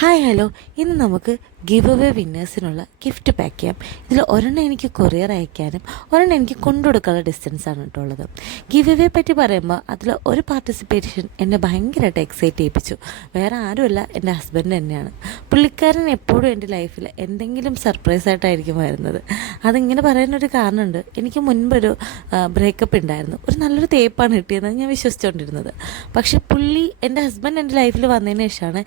Hi hello, ഇന്ന് നമുക്ക് give away വിന്നേഴ്സിനുള്ള gift pack ചെയ്യാം. ഇതിൽ ഒരെണ്ണം എനിക്ക് കൊറിയർ അയക്കാനും ഒരെണ്ണം എനിക്ക് കൊണ്ടുകൊടുക്കാനുള്ള ഡിസ്റ്റൻസാണ് കേട്ടോ ഉള്ളത്. ഗിവ് അവേ പറ്റി പറയുമ്പോൾ അതിൽ ഒരു പാർട്ടിസിപ്പേഷൻ എന്നെ ഭയങ്കരമായിട്ട് എക്സൈറ്റ് ചെയ്യിപ്പിച്ചു. വേറെ ആരുമല്ല, എൻ്റെ ഹസ്ബൻഡ് തന്നെയാണ്. പുള്ളിക്കാരൻ എപ്പോഴും എൻ്റെ ലൈഫിൽ എന്തെങ്കിലും സർപ്രൈസായിട്ടായിരിക്കും വരുന്നത്. അതിങ്ങനെ പറയാനൊരു കാരണമുണ്ട്. എനിക്ക് മുൻപൊരു ബ്രേക്കപ്പ് ഉണ്ടായിരുന്നു. ഒരു നല്ലൊരു തേപ്പാണ് കിട്ടിയതെന്ന് ഞാൻ വിശ്വസിച്ചുകൊണ്ടിരുന്നത്. പക്ഷേ എൻ്റെ ഹസ്ബൻഡ് എൻ്റെ ലൈഫിൽ വന്നതിന് ശേഷമാണ്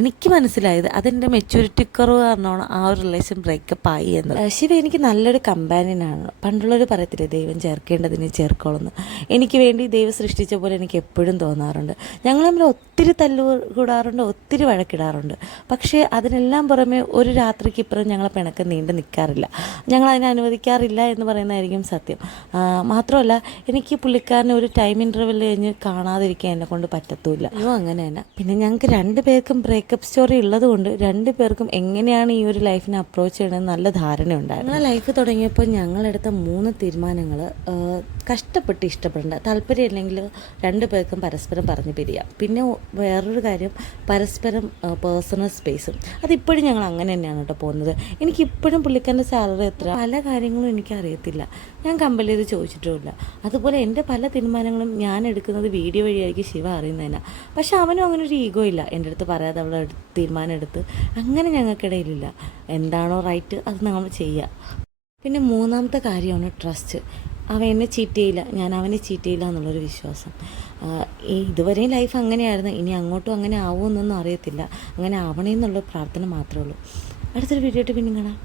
എനിക്ക് മനസ്സിലായത് അതെൻ്റെ മെച്യൂരിറ്റി കുറവ് കാരണമാണ് ആ ഒരു റിലേഷൻ ബ്രേക്കപ്പ് ആയി എന്നത്. ശിവ എനിക്ക് നല്ലൊരു കമ്പാനിയനാണ്. പണ്ടുള്ളവർ പറയത്തില്ലേ, ദൈവം ചേർക്കേണ്ടതിന് ചേർക്കോളെന്ന്. എനിക്ക് വേണ്ടി ദൈവം സൃഷ്ടിച്ച പോലെ എനിക്ക് എപ്പോഴും തോന്നാറുണ്ട്. ഞങ്ങൾ തമ്മിൽ ഒത്തിരി തല്ലുകൂടാറുണ്ട്, ഒത്തിരി വഴക്കിടാറുണ്ട്. പക്ഷേ അതിനെല്ലാം പുറമെ ഒരു രാത്രിക്ക് ഇപ്പുറം ഞങ്ങളെ പിണക്കം നീണ്ടു നിൽക്കാറില്ല. ഞങ്ങൾ അതിനെ അനുവദിക്കാറില്ല എന്ന് പറയുന്നതായിരിക്കും സത്യം. മാത്രമല്ല, എനിക്ക് പുള്ളിക്കാരനെ ഒരു ടൈം ഇൻ്റർവെൽ കഴിഞ്ഞ് കാണാതിരിക്കാൻ എന്നെ കൊണ്ട് പറ്റത്തുമില്ല. അങ്ങനെ തന്നെ. പിന്നെ ഞങ്ങൾക്ക് രണ്ടുപേർക്കും ബ്രേക്കപ്പ് സ്റ്റോറി ഉള്ളതുകൊണ്ട് രണ്ടുപേർക്കും എങ്ങനെയാണ് ഈ ഒരു ലൈഫിനെ അപ്രോച്ച് ചെയ്യണമെന്ന് നല്ല ധാരണയുണ്ടായിരുന്നു. ഞങ്ങളെ ലൈഫ് തുടങ്ങിയപ്പോൾ ഞങ്ങളെടുത്ത 3 തീരുമാനങ്ങൾ കഷ്ടപ്പെട്ട് ഇഷ്ടപ്പെടേണ്ട, താല്പര്യമില്ലെങ്കിൽ രണ്ടുപേർക്കും പരസ്പരം പറഞ്ഞു പിരിയാം. പിന്നെ വേറൊരു കാര്യം, പരസ്പരം പേഴ്സണൽ സ്പേസും. അതിപ്പോഴും ഞങ്ങൾ അങ്ങനെ തന്നെയാണ് കേട്ടോ പോകുന്നത്. എനിക്കിപ്പോഴും പുള്ളിക്കാരൻ്റെ സാലറി എത്ര, പല കാര്യങ്ങളും എനിക്കറിയത്തില്ല. ഞാൻ കമ്പൽ ചെയ്ത് ചോദിച്ചിട്ടുമില്ല. അതുപോലെ എൻ്റെ പല തീരുമാനങ്ങളും ഞാൻ എടുക്കുന്നത് വീഡിയോ വഴിയായിരിക്കും ശിവ അറിയുന്നതിനാണ്. പക്ഷെ അവനും അങ്ങനെ ഒരു ഈഗോ ഇല്ല. എൻ്റെ അടുത്ത് പറയാതെ അവളെ തീരുമാനം എടുത്ത് അങ്ങനെ ഞങ്ങൾക്കിടയിലില്ല. എന്താണോ റൈറ്റ് അത് നമ്മൾ ചെയ്യുക. പിന്നെ 3ാമത്തെ കാര്യമാണ് ട്രസ്റ്റ്. അവൻ എന്നെ ചീറ്റ് ചെയ്യില്ല, ഞാൻ അവനെ ചീറ്റ് ചെയ്യില്ല എന്നുള്ളൊരു വിശ്വാസം. ഇതുവരെയും ലൈഫ് അങ്ങനെയായിരുന്നു. ഇനി അങ്ങോട്ടും അങ്ങനെ ആവുമെന്നൊന്നും അറിയത്തില്ല. അങ്ങനെ ആവണേ എന്നുള്ള പ്രാർത്ഥന മാത്രമേ ഉള്ളൂ. അടുത്തൊരു വീഡിയോ ആയിട്ട് പിന്നെ കാണാം.